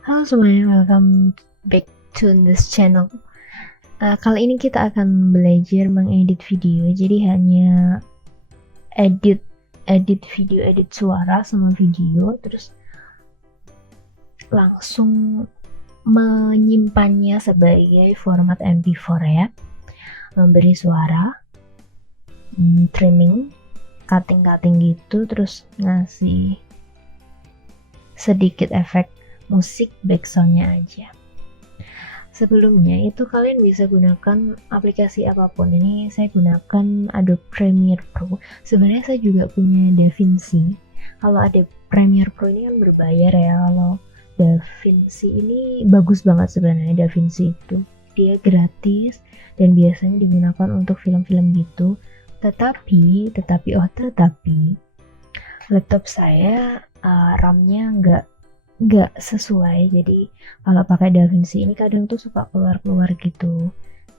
Halo semuanya, welcome back to this channel. Kali ini kita akan belajar mengedit video. Jadi hanya edit video, edit suara sama video, terus langsung menyimpannya sebagai format MP4 ya. Memberi suara, trimming, cutting gitu, terus ngasih sedikit efek musik backsoundnya aja. Sebelumnya itu kalian bisa gunakan aplikasi apapun. Ini saya gunakan Adobe Premiere Pro. Sebenarnya saya juga punya DaVinci. Kalau ada Premiere Pro ini kan berbayar ya. Kalau DaVinci ini bagus banget sebenarnya. DaVinci itu dia gratis dan biasanya digunakan untuk film-film gitu. Tetapi laptop saya RAM-nya nggak sesuai, jadi kalau pakai DaVinci ini kadang tuh suka keluar gitu,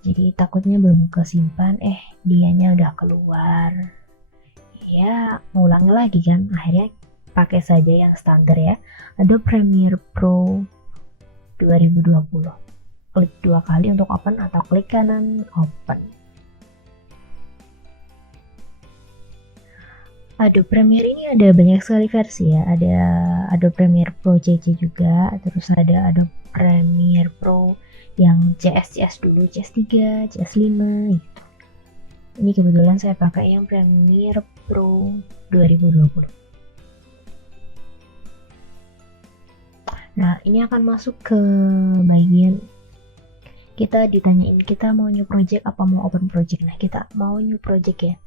jadi takutnya belum kesimpan dianya udah keluar ya, ngulangi lagi kan, akhirnya pakai saja yang standar ya, Adobe Premiere Pro 2020. Klik 2 kali untuk open atau klik kanan open. Adobe Premiere ini ada banyak sekali versi ya, ada Adobe Premiere Pro CC juga, terus ada Adobe Premiere Pro yang CS dulu, CS3, CS5 gitu. Ini kebetulan saya pakai yang Premiere Pro 2020. Nah, ini akan masuk ke bagian kita ditanyain kita mau new project apa mau open project. Nah, kita mau new project ya.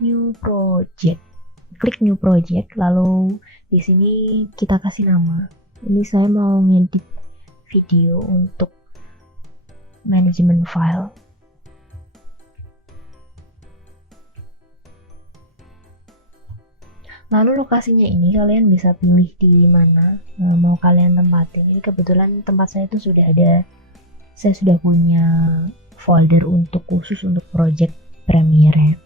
New project. Klik new project, lalu di sini kita kasih nama. Ini saya mau ngedit video untuk manajemen file. Lalu lokasinya ini kalian bisa pilih di mana mau kalian tempatin. Ini kebetulan tempat saya itu saya sudah punya folder untuk khusus untuk project Premiere.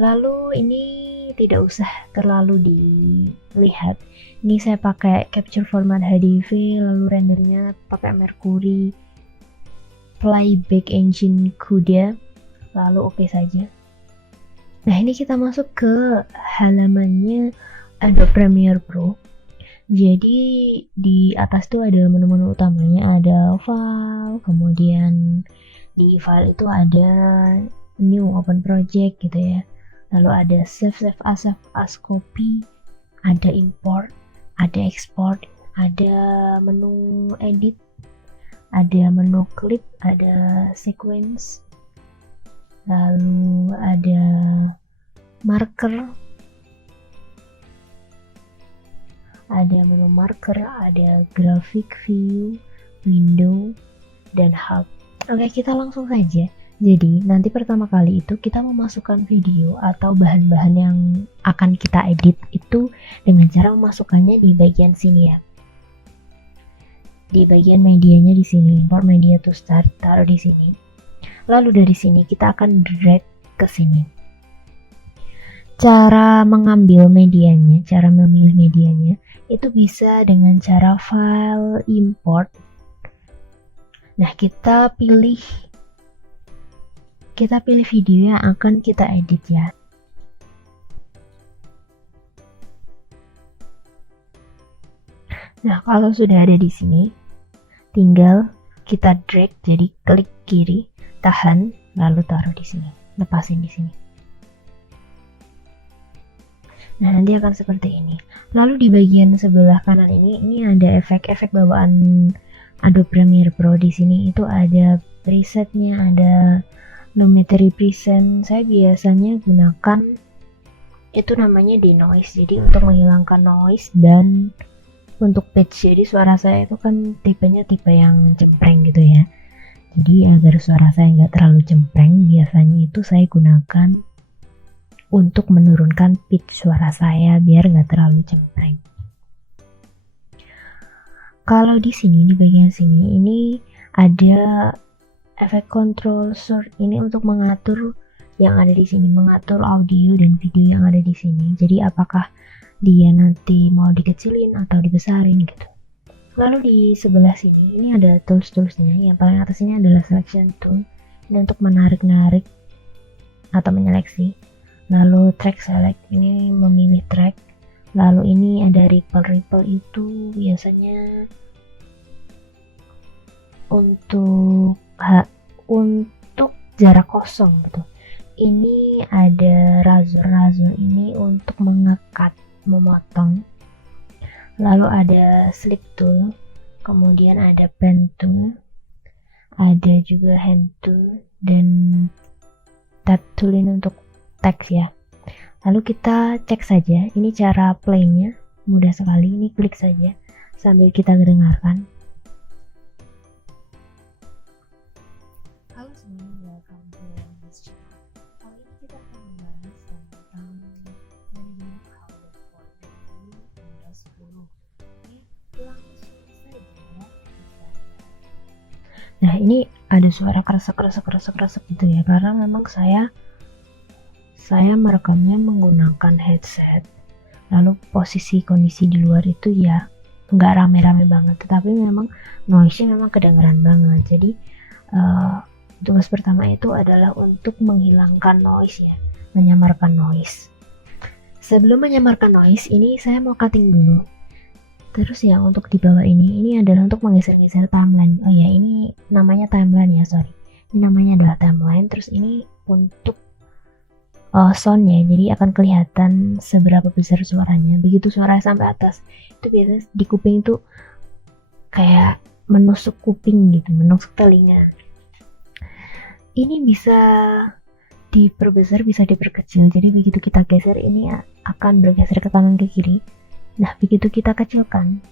Lalu ini tidak usah terlalu dilihat. Ini saya pakai capture format HDV, lalu rendernya pakai Mercury Playback Engine CUDA, lalu oke saja. Nah, ini kita masuk ke halamannya Adobe Premiere Pro. Jadi di atas tuh ada menu-menu utamanya, ada file, kemudian di file itu ada new open project gitu ya. Lalu ada save as copy, ada import, ada export, ada menu edit, ada menu clip, ada sequence, lalu ada marker, ada graphic view, window, dan hub. Oke, kita langsung saja. Jadi nanti pertama kali itu kita memasukkan video atau bahan-bahan yang akan kita edit itu dengan cara memasukkannya di bagian sini ya. Di bagian medianya di sini, import media to start, taruh di sini. Lalu dari sini kita akan drag ke sini. Cara mengambil medianya, cara memilih medianya itu bisa dengan cara file import. Nah, kita pilih video yang akan kita edit ya. Nah, kalau sudah ada di sini, tinggal kita drag, jadi klik kiri, tahan, lalu taruh di sini, lepasin di sini. Nah, nanti akan seperti ini. Lalu di bagian sebelah kanan ini ada efek-efek bawaan Adobe Premiere Pro. Di sini itu ada presetnya, ada Lumetri Present. Saya biasanya gunakan itu namanya denoise, jadi untuk menghilangkan noise dan untuk pitch. Jadi suara saya itu kan tipenya tipe yang cempreng gitu ya, jadi agar suara saya nggak terlalu cempreng, biasanya itu saya gunakan untuk menurunkan pitch suara saya biar nggak terlalu cempreng. Kalau di sini, di bagian sini ini ada efek control sort, ini untuk mengatur yang ada di sini, mengatur audio dan video yang ada di sini. Jadi apakah dia nanti mau dikecilin atau dibesarin gitu. Lalu di sebelah sini ini ada tools-toolsnya. Yang paling atas ini adalah selection tool. Ini untuk menarik-narik atau menyeleksi. Lalu track select, ini memilih track. Lalu ini ada ripple itu biasanya untuk jarak kosong gitu. Ini ada razor ini untuk mengekat, memotong. Lalu ada slip tool, kemudian ada pen tool, ada juga hand tool, dan tab tool ini untuk teks ya. Lalu kita cek saja, ini cara playnya mudah sekali, ini klik saja sambil kita dengarkan. Halo semuanya, welcome to this channel. Kali ini kita akan membahas tentang learning how to folder Windows 10. Langsung saja kita. Nah, ini ada suara kresek gitu ya, karena memang saya merekamnya menggunakan headset. Lalu posisi kondisi di luar itu ya nggak rame-rame banget, tetapi memang noise-nya memang kedengeran banget. Jadi tugas pertama itu adalah untuk menghilangkan noise ya, menyamarkan noise. Sebelum menyamarkan noise, ini saya mau cutting dulu. Terus ya untuk di bawah ini adalah untuk menggeser-geser timeline. Oh ya, ini namanya timeline ya, sorry. Ini namanya adalah timeline. Terus ini untuk soundnya, jadi akan kelihatan seberapa besar suaranya. Begitu suara sampai atas, itu biasanya di kuping itu kayak menusuk kuping gitu, menusuk telinga. Ini bisa diperbesar, bisa diperkecil. Jadi begitu kita geser, ini akan bergeser ke kanan ke kiri. Nah, begitu kita kecilkan,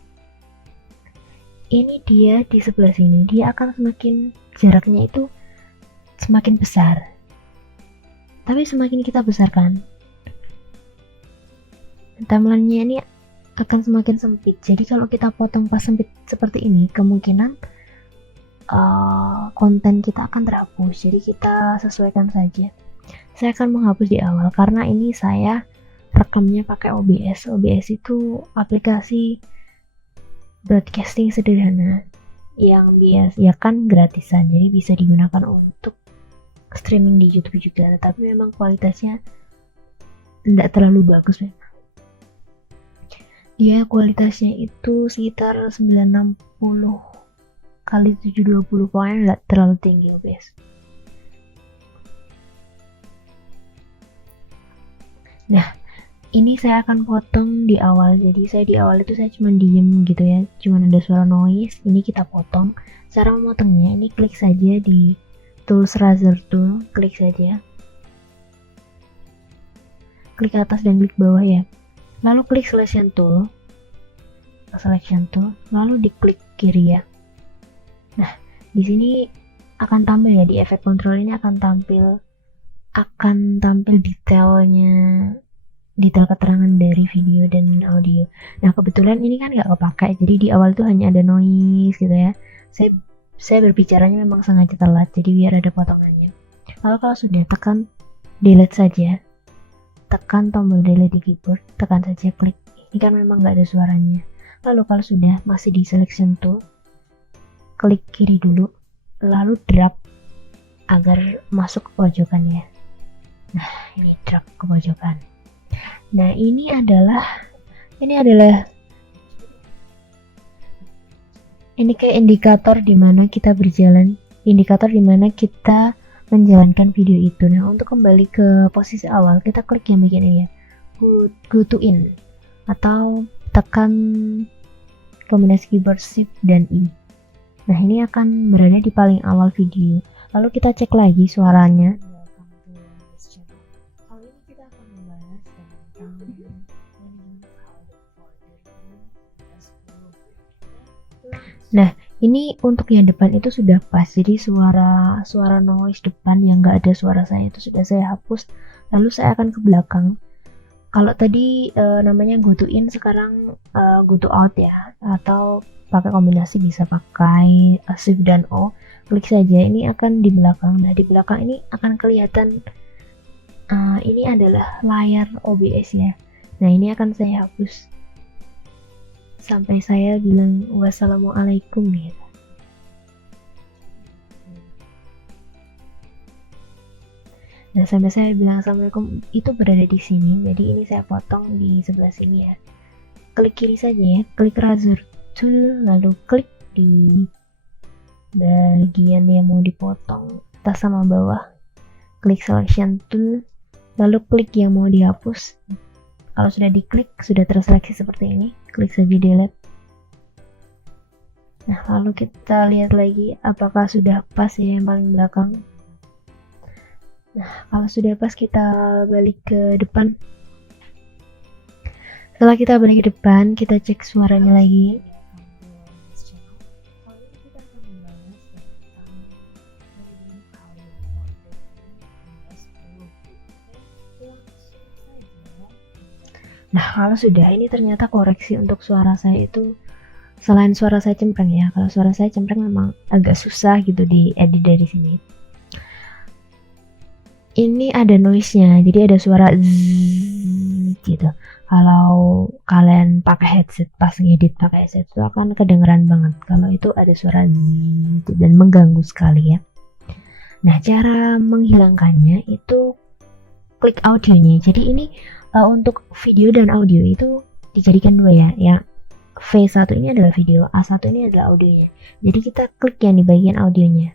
ini dia di sebelah sini, dia akan semakin jaraknya itu semakin besar. Tapi semakin kita besarkan, timelinenya ini akan semakin sempit. Jadi kalau kita potong pas sempit seperti ini, kemungkinan konten kita akan terhapus. Jadi kita sesuaikan saja. Saya akan menghapus di awal karena ini saya rekamnya pakai OBS. OBS itu aplikasi broadcasting sederhana yang biasa ya kan gratisan, jadi bisa digunakan untuk streaming di YouTube juga, tetapi memang kualitasnya tidak terlalu bagus memang. Dia kualitasnya itu sekitar 960 kali 720, pokoknya nggak terlalu tinggi OBS. Nah, ini saya akan potong di awal. Jadi saya di awal itu saya cuma diem gitu ya, cuma ada suara noise. Ini kita potong. Cara memotongnya ini klik saja di tools razor tool, klik saja, klik atas dan klik bawah ya. Lalu klik selection tool, lalu diklik kiri ya. Nah, di sini akan tampil ya, di efek control ini akan tampil detailnya, detail keterangan dari video dan audio. Nah, kebetulan ini kan nggak kepakai, jadi di awal tuh hanya ada noise gitu ya. Saya berbicaranya memang sengaja telat, jadi biar ada potongannya. Lalu kalau sudah, tekan delete saja, tekan tombol delete di keyboard, tekan saja klik. Ini kan memang nggak ada suaranya. Lalu kalau sudah masih di selection tool, klik kiri dulu, lalu drag agar masuk ke pojokan ya. Nah, ini drag ke pojokan. Nah, ini adalah ini kayak indikator di mana kita berjalan, indikator di mana kita menjalankan video itu. Nah, untuk kembali ke posisi awal, kita klik yang bagian ini ya, go to in, atau tekan kombinasi keyboard shift dan I. Nah, ini akan berada di paling awal video. Lalu kita cek lagi suaranya. Kali ini kita akan membahas tentang nah, ini untuk yang depan itu sudah pas, jadi suara noise depan yang nggak ada suara saya itu sudah saya hapus. Lalu saya akan ke belakang. Kalau tadi namanya go to in, sekarang go to out ya, atau pakai kombinasi bisa pakai shift dan O. Klik saja, ini akan di belakang. Nah, di belakang ini akan kelihatan ini adalah layar OBS ya. Nah, ini akan saya hapus. sampai saya bilang wassalamualaikum gitu. Nah, sampai saya bilang assalamualaikum itu berada di sini, jadi ini saya potong di sebelah sini ya. Klik kiri saja ya, klik razor tool, lalu klik di bagian yang mau dipotong atas sama bawah, klik selection tool, lalu klik yang mau dihapus. Kalau sudah diklik, sudah terseleksi seperti ini, klik saja delete. Nah, lalu kita lihat lagi apakah sudah pas ya yang paling belakang. Nah, kalau sudah pas kita balik ke depan. Setelah kita balik ke depan, kita cek suaranya lagi. Nah, kalau sudah, ini ternyata koreksi untuk suara saya itu selain suara saya cempreng ya. Kalau suara saya cempreng memang agak susah gitu di edit dari sini. Ini ada noise-nya, jadi ada suara zzz gitu. Kalau kalian pakai headset pas ngedit pakai headset itu akan kedengeran banget. Kalau itu ada suara zzz dan mengganggu sekali ya. Nah, cara menghilangkannya itu klik audionya. Jadi ini untuk video dan audio itu dijadikan dua ya. Yang V1 ini adalah video, A1 ini adalah audionya. Jadi kita klik yang di bagian audionya.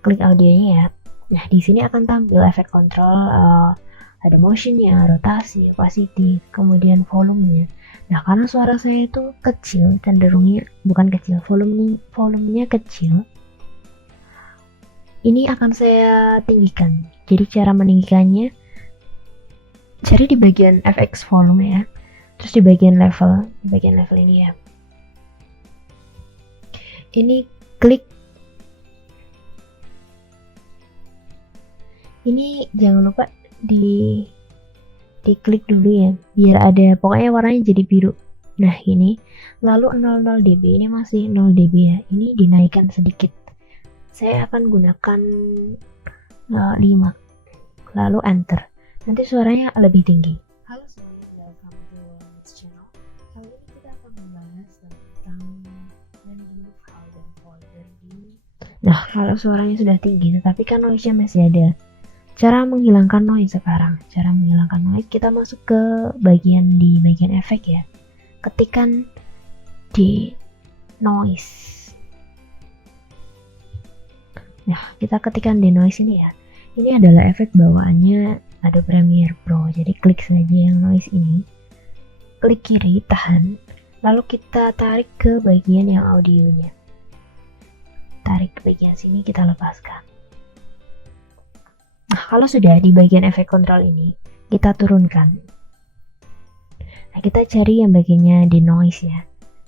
Klik audionya ya. Nah, di sini akan tampil efek kontrol, ada motionnya, rotasi, opacity, kemudian volumenya. Nah, karena suara saya itu kecil, cenderungnya bukan kecil, volumenya kecil. Ini akan saya tinggikan. Jadi cara meninggikannya, cari di bagian FX volume ya, terus di bagian level ini ya, ini klik, ini jangan lupa diklik dulu ya, biar ada pokoknya warnanya jadi biru. Nah, ini lalu 00 dB, ini masih 0 dB ya, ini dinaikkan sedikit. Saya akan gunakan 5, lalu enter. Nanti suaranya lebih tinggi. Halo semuanya, welcome to this channel. Kali ini kita akan membahas tentang manajemen file dan folder di. Nah, kalau suaranya sudah tinggi, tetapi kan noise-nya masih ada. Cara menghilangkan noise sekarang. Cara menghilangkan noise, kita masuk ke bagian efek ya. Ketikan di noise. Nah, kita ketikkan di noise ini ya. Ini adalah efek bawaannya Adobe Premiere Pro. Jadi klik saja yang noise ini, klik kiri, tahan, lalu kita tarik ke bagian yang audionya. Tarik ke bagian sini, kita lepaskan. Nah, kalau sudah di bagian efek kontrol ini, kita turunkan. Nah, kita cari yang bagiannya di noise ya.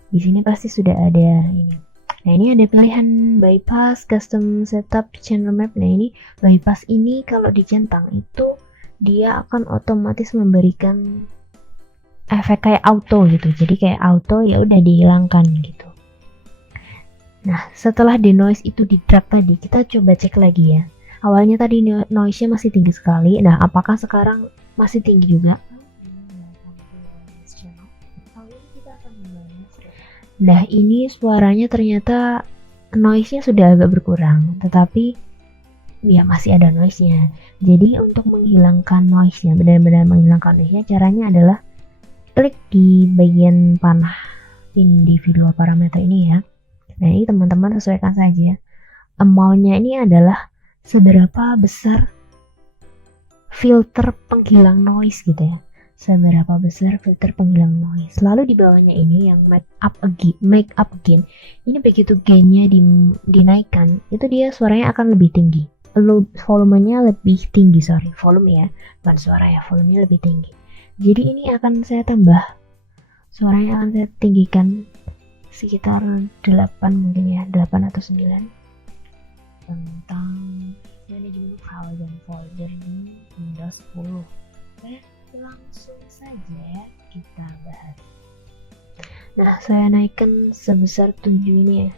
Di sini pasti sudah ada ini. Nah, ini ada pilihan bypass, custom setup, channel map. Nah, ini bypass ini kalau dicentang itu dia akan otomatis memberikan efek kayak auto gitu. Jadi kayak auto ya udah dihilangkan gitu. Nah, setelah di noise itu di drag tadi, kita coba cek lagi ya. Awalnya tadi noise-nya masih tinggi sekali. Nah, apakah sekarang masih tinggi juga? Nah, ini suaranya ternyata noise-nya sudah agak berkurang, tetapi ya masih ada noise-nya. Jadi untuk menghilangkan noise-nya, benar-benar menghilangkan noise-nya, caranya adalah klik di bagian panah di video parameter ini ya. Nah, ini teman-teman sesuaikan saja. Amount-nya ini adalah seberapa besar filter penghilang noise gitu ya. Seberapa besar filter penghilang noise. Lalu di bawahnya ini yang make up gain. Ini begitu gainnya dinaikkan, itu dia suaranya akan lebih tinggi. Volumenya lebih tinggi, volume ya, bukan suara ya, volumenya lebih tinggi. Jadi ini akan saya tambah, suaranya akan saya tinggikan sekitar 8 mungkin ya, 8 atau 9, tentang manajemen file dan folder di Windows 10. Oke, langsung saja kita bahas. Nah, saya naikkan sebesar 7 ini ya,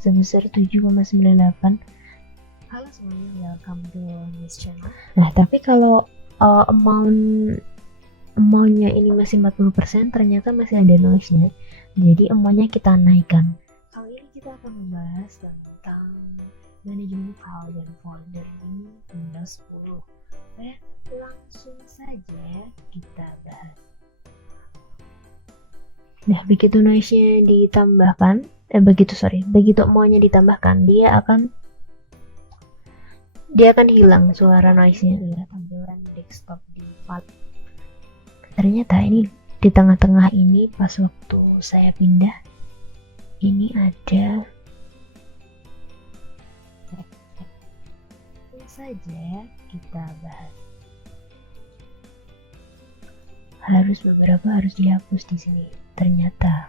sebesar 7,98. Halo semuanya, welcome to this channel. Nah, tapi kalau amount-nya ini masih 40%, ternyata masih ada noise-nya. Jadi emonya kita naikkan. Kali ini kita akan membahas tentang manajemen file dan folder di Windows 10. Langsung saja kita bahas. Nah, begitu noise-nya ditambahkan, begitu emonya ditambahkan, dia akan hilang suara noise-nya. Tampilan desktop di file. Ternyata ini di tengah-tengah ini pas waktu saya pindah, ini ada saja kita bahas. Beberapa harus dihapus di sini. Ternyata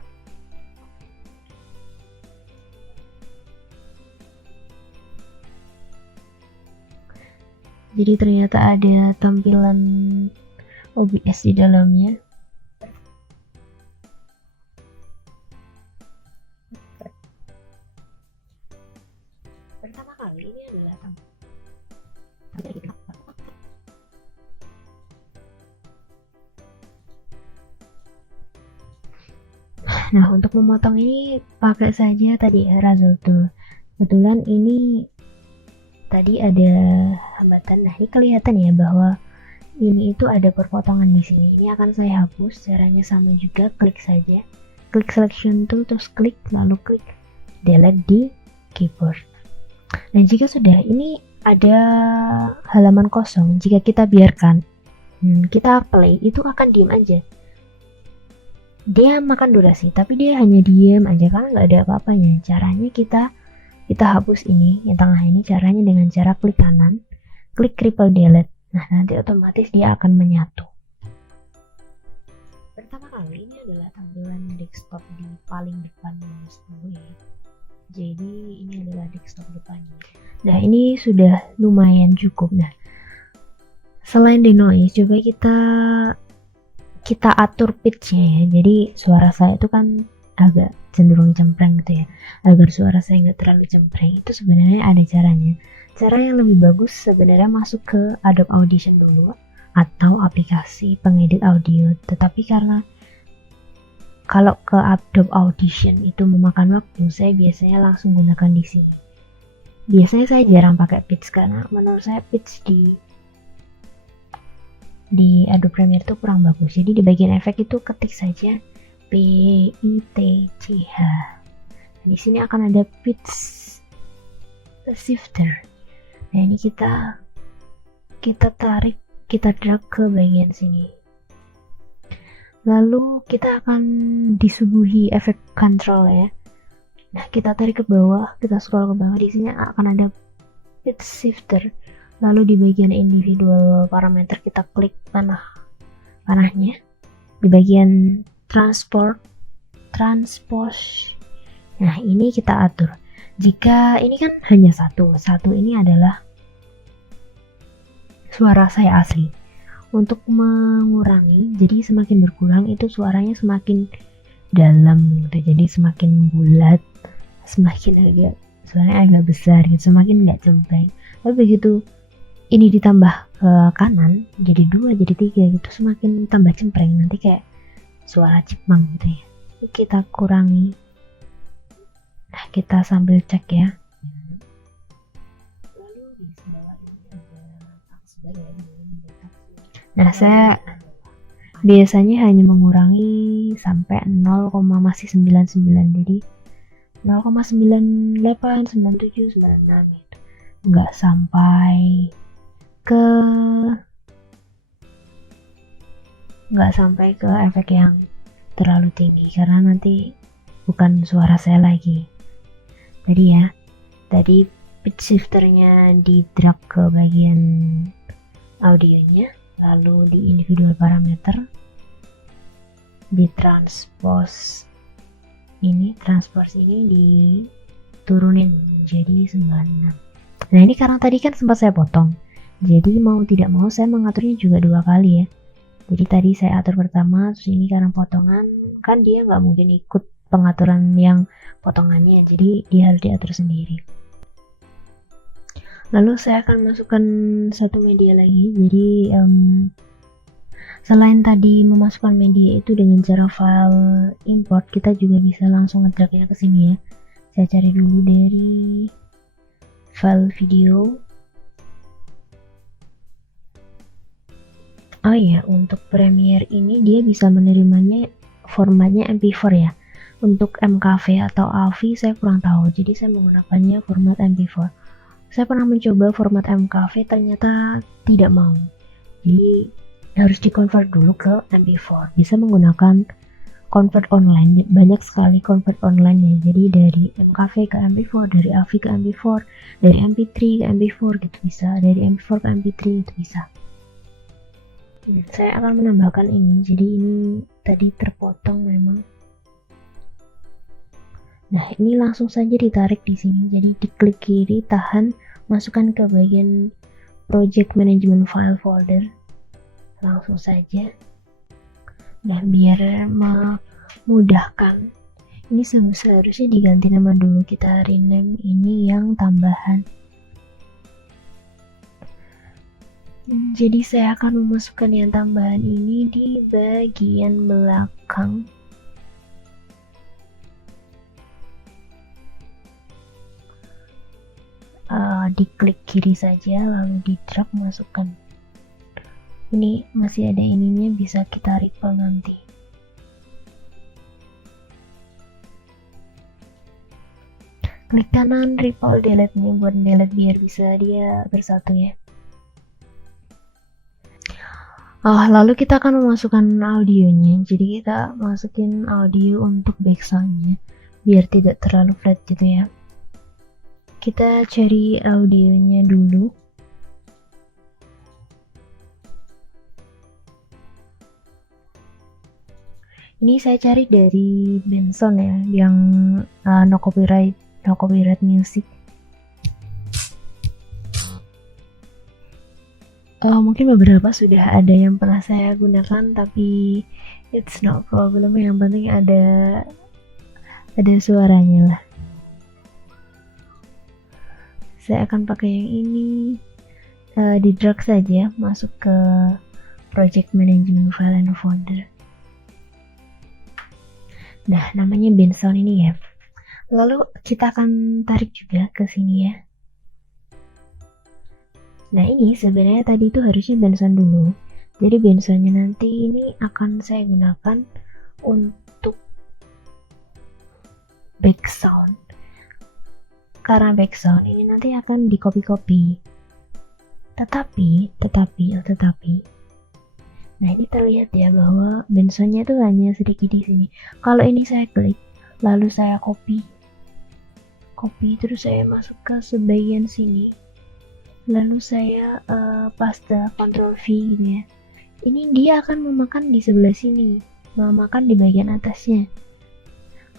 jadi ternyata ada tampilan OBS di dalamnya. Pertama kali ini adalah Nah, untuk memotong ini pakai saja tadi Razor Tool. Kebetulan ini tadi ada hambatan. Nah, ini kelihatan ya bahwa ini itu ada perpotongan di sini. Ini akan saya hapus. Caranya sama juga, klik saja. Klik selection tool, terus klik, lalu klik delete di keyboard. Dan jika sudah, ini ada halaman kosong. Jika kita biarkan, kita play, itu akan diam aja. Dia makan durasi, tapi dia hanya diam aja karena nggak ada apa-apanya. Caranya kita hapus ini, yang tengah ini, caranya dengan cara klik kanan, klik triple delete. Nah, nanti otomatis dia akan menyatu. Pertama kali ini adalah tampilan desktop di paling depan Windows 10 ya. Jadi ini adalah desktop depannya. Nah, ini sudah lumayan cukup. Nah, selain di noise, coba kita atur pitch-nya ya. Jadi suara saya itu kan agak cenderung cempreng gitu ya. Agar suara saya nggak terlalu cempreng, itu sebenarnya ada caranya. Cara yang lebih bagus sebenarnya masuk ke Adobe Audition dulu atau aplikasi pengedit audio. Tetapi karena kalau ke Adobe Audition itu memakan waktu, saya biasanya langsung gunakan di sini. Biasanya saya jarang pakai pitch karena menurut saya pitch di Adobe Premiere itu kurang bagus. Jadi di bagian efek itu ketik saja PITCH. Di sini akan ada pitch shifter. Nah, ini kita tarik, kita drag ke bagian sini. Lalu kita akan disuguhi efek control ya. Nah, kita tarik ke bawah, kita scroll ke bawah, di sini akan ada pitch shifter. Lalu di bagian individual parameter kita klik panahnya. Di bagian transpose. Nah, ini kita atur. Jika ini kan hanya satu ini adalah suara saya asli. Untuk mengurangi, jadi semakin berkurang itu suaranya semakin dalam gitu. Jadi semakin bulat, semakin suaranya agak besar gitu, semakin nggak cempreng. Tapi begitu ini ditambah ke kanan, jadi 2, jadi 3 gitu, semakin tambah cempreng, nanti kayak suara cipang gitu ya. Kita kurangi. Nah, kita sambil cek ya. Nah, saya biasanya hanya mengurangi sampai 0,99, jadi 0,98, 97, 96 gitu. Nggak sampai ke efek yang terlalu tinggi karena nanti bukan suara saya lagi. Tadi pitch shifternya di drag ke bagian audionya, lalu di individual parameter di transpose ini diturunin menjadi 96. Nah, ini karena tadi kan sempat saya potong, jadi mau tidak mau saya mengaturnya juga 2 kali ya. Jadi tadi saya atur pertama, terus ini karena potongan kan dia nggak mungkin ikut pengaturan yang potongannya, jadi dia harus diatur sendiri. Lalu saya akan masukkan satu media lagi. Jadi Selain tadi memasukkan media itu dengan cara file import, kita juga bisa langsung ngedragnya ke sini ya. Saya cari dulu dari file video. Oh iya, untuk Premiere ini dia bisa menerimanya formatnya MP4 ya. Untuk MKV atau AVI saya kurang tahu, jadi saya menggunakannya format MP4. Saya pernah mencoba format MKV, ternyata tidak mau. Jadi harus di-convert dulu ke MP4. Bisa menggunakan convert online, banyak sekali convert online ya. Jadi dari MKV ke MP4, dari AVI ke MP4, dari MP3 ke MP4 gitu bisa, dari MP4 ke MP3 itu bisa. Saya akan menambahkan ini, jadi ini tadi terpotong memang. Nah, ini langsung saja ditarik di sini. Jadi diklik kiri, tahan, masukkan ke bagian project management file folder. Langsung saja. Nah, biar memudahkan, ini seharusnya diganti nama dulu. Kita rename ini yang tambahan. Jadi saya akan memasukkan yang tambahan ini di bagian belakang. Diklik kiri saja, lalu di drag masukkan. Ini masih ada ininya, bisa kita recall nanti. Klik kanan, recall, delete nih buat delete biar bisa dia bersatu ya. Lalu kita akan memasukkan audionya. Jadi kita masukin audio untuk backsoundnya biar tidak terlalu flat gitu ya. Kita cari audionya dulu. Ini saya cari dari Benson ya, yang no copyright music. Mungkin beberapa sudah ada yang pernah saya gunakan, tapi it's not problem. Yang penting ada suaranya lah. Saya akan pakai yang ini. Di drag saja masuk ke project management file and folder. Nah, namanya Benson ini ya. Lalu kita akan tarik juga ke sini ya. Nah, ini sebenarnya tadi itu harusnya Benson dulu. Jadi Bensonnya nanti ini akan saya gunakan untuk background. Karena background ini nanti akan di copy. Tetapi, nah ini terlihat ya bahwa Bensonnya itu hanya sedikit di sini. Kalau ini saya klik, lalu saya copy, terus saya masuk ke sebagian sini, lalu saya paste Ctrl V gitu ya. Ini dia akan memakan di sebelah sini, memakan di bagian atasnya.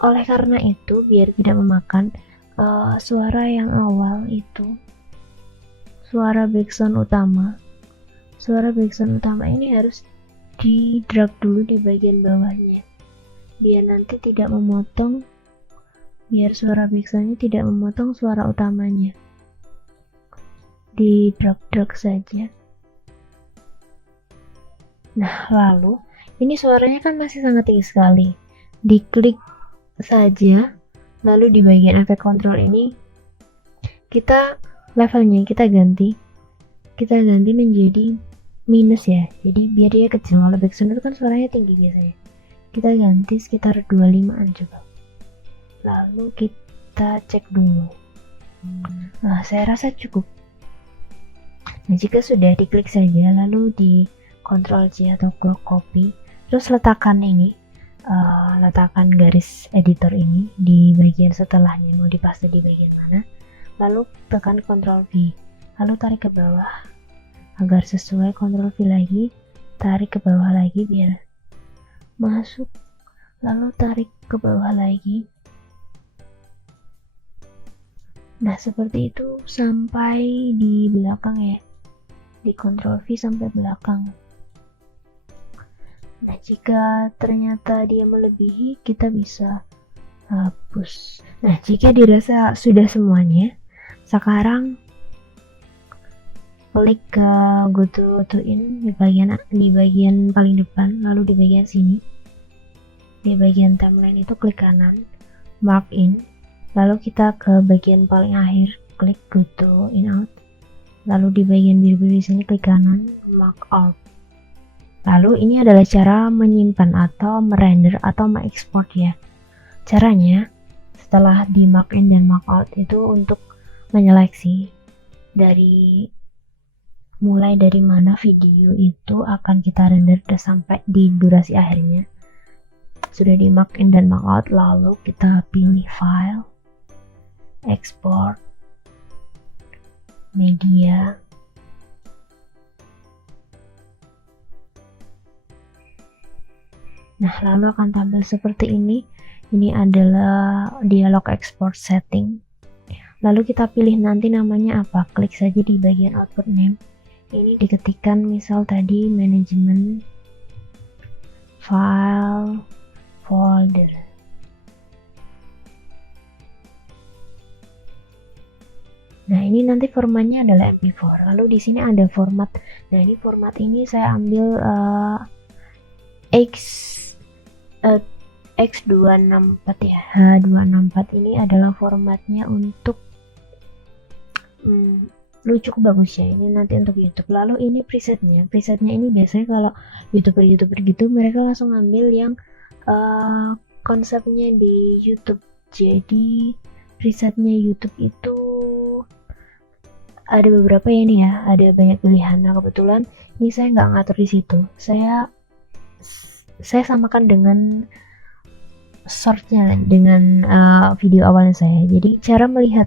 Oleh karena itu, biar tidak memakan suara yang awal itu, suara background utama ini harus di drag dulu di bagian bawahnya, biar nanti tidak memotong, biar suara backsoundnya tidak memotong suara utamanya. Di drag saja. Nah, lalu ini suaranya kan masih sangat tinggi sekali. Diklik saja, lalu di bagian efek kontrol ini kita levelnya kita ganti menjadi minus ya. Jadi biar dia kecil. Kalau backsound itu kan suaranya tinggi biasanya. Kita ganti sekitar 25an coba. Lalu kita cek dulu. Nah, saya rasa cukup. Nah, jika sudah, diklik saja, lalu di Ctrl C atau copy, terus letakkan garis editor ini di bagian setelahnya, mau dipaste di bagian mana, lalu tekan Ctrl V, lalu tarik ke bawah agar sesuai, Ctrl V lagi, tarik ke bawah lagi biar masuk, lalu tarik ke bawah lagi. Nah, seperti itu sampai di belakang ya, di Ctrl V sampai belakang. Nah, jika ternyata dia melebihi, kita bisa hapus. Nah, jika dirasa sudah semuanya, sekarang klik ke go to in di bagian paling depan, lalu di bagian sini di bagian timeline itu klik kanan, mark in, lalu kita ke bagian paling akhir, klik go to in out, lalu di bagian biru-biru di sini klik kanan, mark out. Lalu ini adalah cara menyimpan atau merender atau mengekspor ya. Caranya setelah di mark in dan mark out itu untuk menyeleksi mulai dari mana video itu akan kita render sampai di durasi akhirnya. Sudah di mark in dan mark out, lalu kita pilih file, export, media, nah lalu akan tampil seperti ini. Ini adalah dialog export setting. Lalu kita pilih nanti namanya apa, klik saja di bagian output name. Ini diketikkan misal tadi manajemen file folder. Nah ini nanti formatnya adalah MP4. Lalu di sini ada format. Nah ini format ini saya ambil X264 ya. H264 ini adalah formatnya untuk lucu bagus ya, ini nanti untuk YouTube. Lalu ini presetnya ini biasanya kalau youtuber gitu mereka langsung ngambil yang konsepnya di YouTube. Jadi presetnya YouTube itu ada beberapa ya nih ya, ada banyak pilihan. Nah kebetulan ini saya nggak ngatur di situ, saya samakan dengan shortnya dengan video awalnya saya. Jadi cara melihat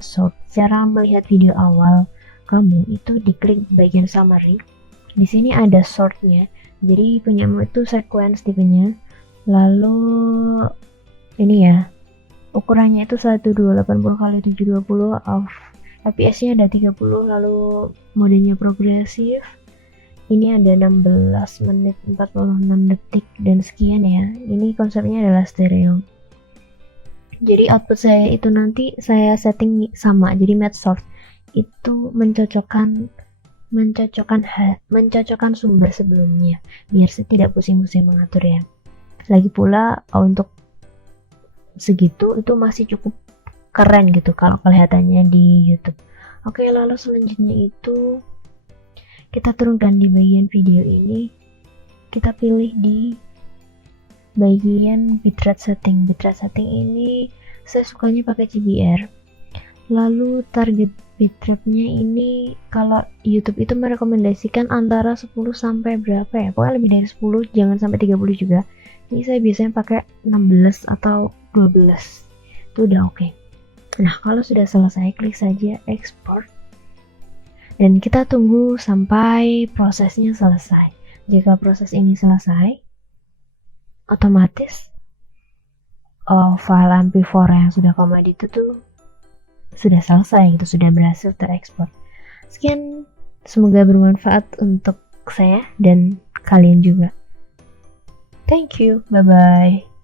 video awal kamu itu diklik bagian summary. Di sini ada shortnya. Jadi punyamu itu sequence tipenya. Lalu ini ya, ukurannya itu 1280x720 of fps-nya ada 30, lalu modenya progresif. Ini ada 16 menit 46 detik dan sekian ya. Ini konsepnya adalah stereo. Jadi output saya itu nanti saya setting sama, jadi match source itu mencocokkan sumber sebelumnya biar saya tidak pusing-pusing mengatur ya. Lagi pula untuk segitu itu masih cukup keren gitu kalau kelihatannya di YouTube. Oke, lalu selanjutnya itu kita turunkan di bagian video ini, kita pilih di bagian bitrate setting. Bitrate setting ini saya sukanya pakai CBR. Lalu target bitrate-nya ini kalau YouTube itu merekomendasikan antara 10 sampai berapa ya, pokoknya lebih dari 10, jangan sampai 30 juga. Ini saya biasanya pakai 16 atau 12, itu udah oke. Nah kalau sudah selesai, klik saja export dan kita tunggu sampai prosesnya selesai. Jika proses ini selesai, otomatis file MP4 yang sudah kamu edit itu sudah selesai, itu sudah berhasil terekspor. Sekian, semoga bermanfaat untuk saya dan kalian juga. Thank you, bye bye.